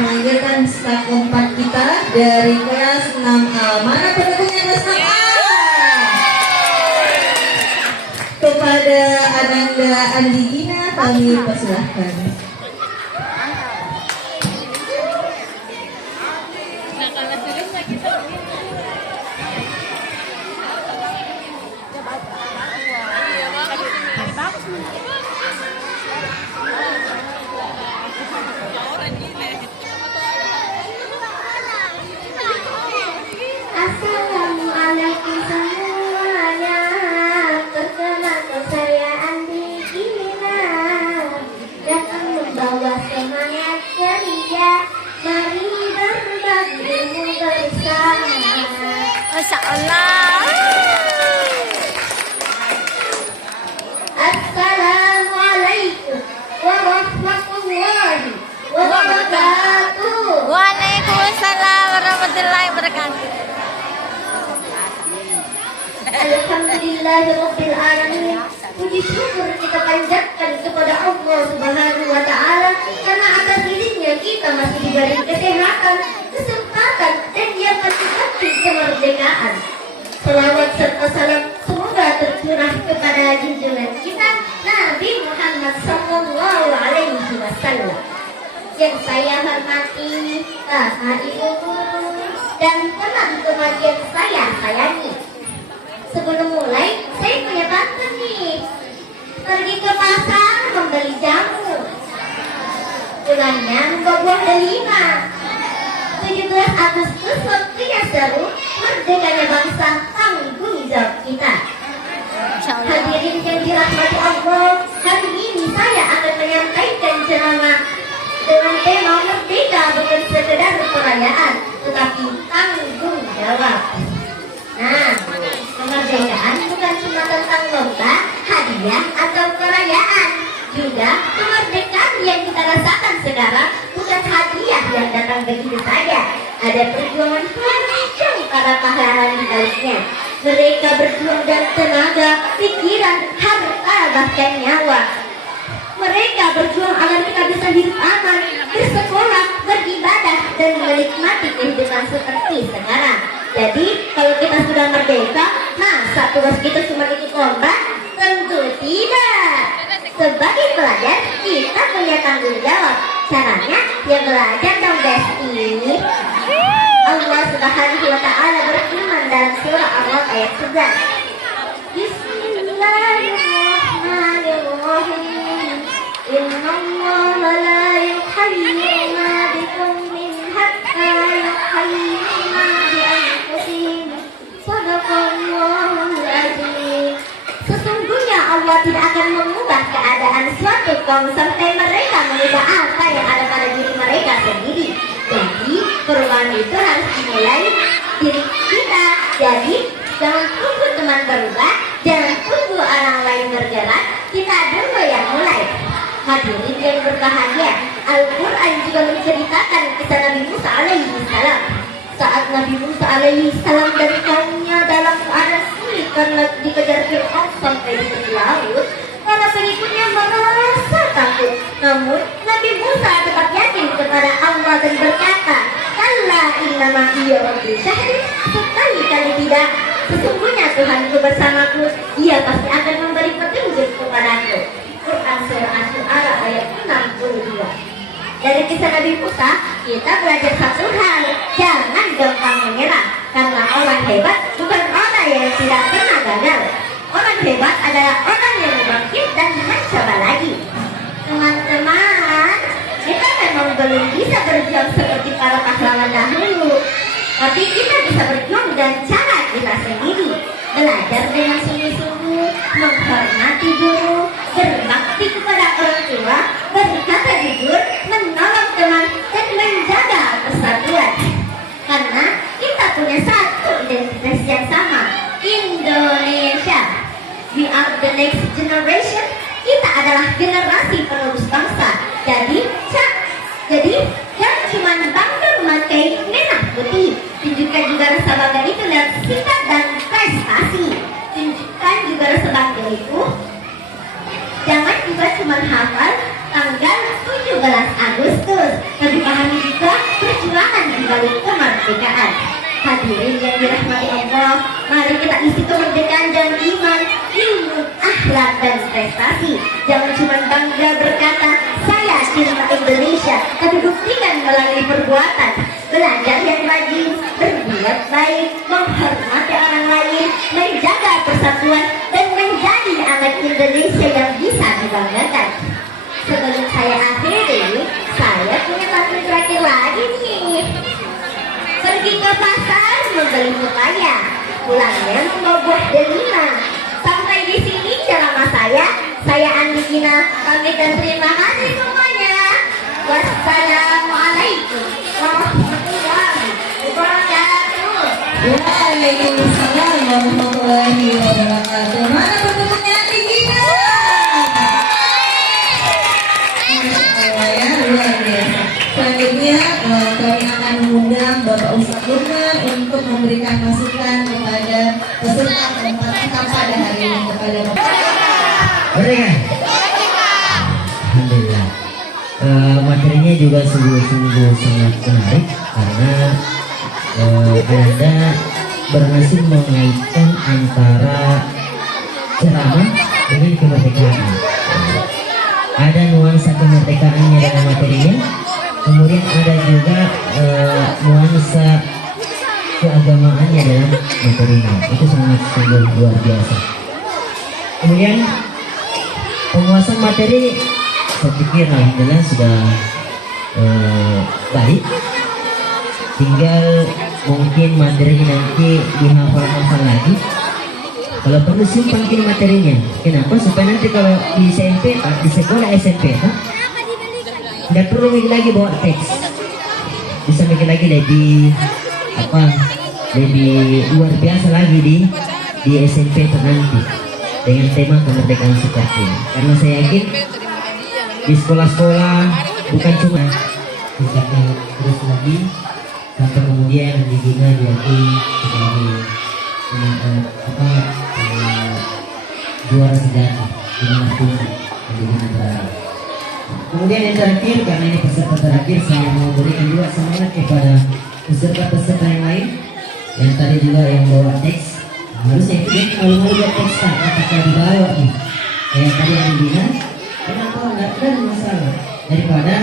melanjutkan staf keempat kita dari kelas 6A. Mana pendukungnya kelas 6A? Kepada Ananda Andigina kami persilahkan. Assalamualaikum semuanya. Perkenalkan saya Andi Gina, datang membawa semangat ceria. Mari berbagi ilmu bersama. Masya Allah. Assalamualaikum warahmatullahi wabarakatuh. Waalaikumsalam warahmatullahi wabarakatuh. Alhamdulillahirabbil alamin. Puji syukur kita panjatkan kepada Allah Subhanahu wa taala karena atas izin-Nya kita masih diberi kesehatan, kesempatan dan Dia pasti kemerdekaan. Selawat serta salam semoga tercurah kepada junjungan kita Nabi Muhammad sallallahu alaihi wasallam. Yang saya hormati Bapak Ibu guru dan teman-teman yang saya sayangi. Sebelum mulai, saya punya pantun nih. Pergi ke pasar membeli jamu, pulangnya membawa buah delima. 17 Agustus waktunya seru, merdekanya bangsa tanggung jawab kita. Hadirin yang dirahmati Allah, hari ini saya akan menyampaikan ceramah dengan tema merdeka bukan sekedar perayaan, tetapi tanggung jawab. Nah, kemerdekaan bukan cuma tentang lomba, hadiah, atau perayaan. Juga kemerdekaan yang kita rasakan sekarang bukan hadiah yang datang begitu saja. Ada perjuangan panjang para pahlawan di baliknya. Mereka berjuang dan tenaga, pikiran, harta, bahkan nyawa. Mereka berjuang agar kita bisa hidup aman, bersekolah, beribadah, dan menikmati kehidupan seperti sekarang. Jadi, kalau kita sudah merdeka, masa tugas kita cuma ikut lomba? Tentu tidak. Sebagai pelajar, kita punya tanggung jawab. Caranya, ya belajar dong, Besti. Allah Subhanahu wa taala berfirman dalam surah Al-Mulk ayat 11. Bismillahirrahmanirrahim. Innallaha la yuhayyiru ma biqaumin hatta yuhayyiru ma bi anfusihim. Shadaqallahul azim. Sesungguhnya Allah tidak akan mengubah keadaan suatu kaum sampai mereka mengubah apa yang ada pada diri mereka sendiri. Jadi perubahan itu harus dimulai diri kita. Jadi jangan tunggu teman berubah, jangan tunggu orang lain bergerak, kita dulu yang mulai. Hadirin yang berbahagia, Al-Quran juga menceritakan kisah Nabi Musa alaihi salam. Saat Nabi Musa alaihi salam dan kaumnya dalam keadaan sulit karena dikejar Fir'aun sampai di tepi laut, para pengikutnya merasa takut. Namun Nabi Musa tetap yakin kepada Allah dan berkata, "Kalla innama hiya rabbi syahid." Sekali-kali tidak, sesungguhnya Tuhanku bersamaku, Dia pasti akan memberi petunjuk kepadaku. Quran surah Asy-Syu'ara ayat 62. Dari kisah Nabi Musa, kita belajar satu hal, jangan gampang menyerah. Karena orang hebat bukan orang yang tidak pernah gagal. Orang hebat adalah orang yang bangkit dan mencoba lagi. Teman-teman, kita memang belum bisa berjuang seperti para pahlawan dahulu, tapi kita bisa berjuang dengan cara kita sendiri. Belajar dengan sungguh-sungguh, menghormati guru, berbakti kepada orang tua, berkata jujur, menolong teman, dan menjaga persatuan. Karena kita punya satu identitas yang sama, Indonesia. We are the next generation. Kita adalah generasi penerus bangsa. Jadi jangan cuma bangga memakai merah putih. Tunjukkan juga rasa bangga itu lewat sikap dan prestasi. Tunjukkan juga rasa bangga itu. Jangan juga cuma hafal tanggal 17 Agustus, tapi pahami juga hadirin yang dirahmati Allah, mari kita isi kemerdekaan dan iman, ilmu, akhlak dan prestasi. Jangan cuma bangga berkata saya cinta Indonesia, tapi buktikan melalui perbuatan. Belajar yang rajin, berbuat baik, menghormati orang lain, menjaga persatuan, dan menjadi anak Indonesia yang bisa dibanggakan. Sebelum saya akhiri, saya punya pantun terakhir lagi nih. Pergi ke pasar membeli pepaya, pulangnya membawa buah delima. Sampai di sini ceramah saya Andi Gina, pamit dan terima kasih semuanya. Wassalamualaikum warahmatullahi wabarakatuh. Waalaikumsalam warahmatullahi wabarakatuh. Mana pendukungnya Andi Gina? Masya Allah ya, luar biasa. Selanjutnya kami akan mengundang Bapak Ustadz Lukman untuk memberikan masukan kepada peserta tempat kita pada hari ini kepada Bapak. Merdeka. Alhamdulillah. Materinya juga sungguh-sungguh sangat menarik karena Anda berhasil mengaitkan antara ceramah dengan kemerdekaan. Ada nuansa kemerdekaannya dalam materinya, kemudian ada juga nuansa keagamaannya dalam materinya. Itu sangat sungguh luar biasa. Kemudian penguasaan materi saya pikir alhamdulillah sudah baik. Tinggal mungkin materinya nanti dihafal-hafal lagi. Kalau perlu simpan kini materinya. Kenapa? Supaya nanti kalau di SMP, di sekolah SMP, nggak perlu lagi bawa teks. Bisa bikin lagi lebih lebih luar biasa lagi di SMP nanti dengan tema kemerdekaan seperti ini. Karena saya yakin di sekolah-sekolah bukan cuma bisa terus lagi sampai kemudian dibina diakui sebagai juara sejati dengan tinggi pendidikan berada. Kemudian yang terakhir, karena ini peserta terakhir, saya mau berikan juga semangat kepada peserta-peserta yang lain yang tadi juga yang bawa teks. Harusnya itu kalau mau lihat teks apakah dibawa nih kayak tadi yang bilang, kenapa nggak ada masalah daripada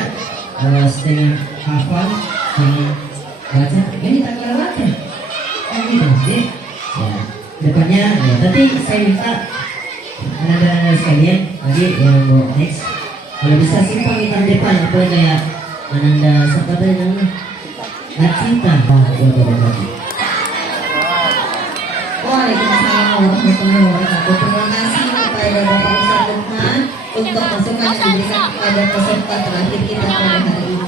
setengah hafal setengah baca, ini tak kalah baca kan gitu sih ya. Depannya ya, tapi saya minta anak-anak sekalian tadi yang bawa teks kalau bisa simpan di depan, apa kayak ananda siapa tadi namanya Cinta Waalaikumsalam warahmatullahi wabarakatuh. Terima kasih kepada Bapak Ustadz Lukman untuk masukan yang diberikan kepada peserta terakhir kita pada hari ini.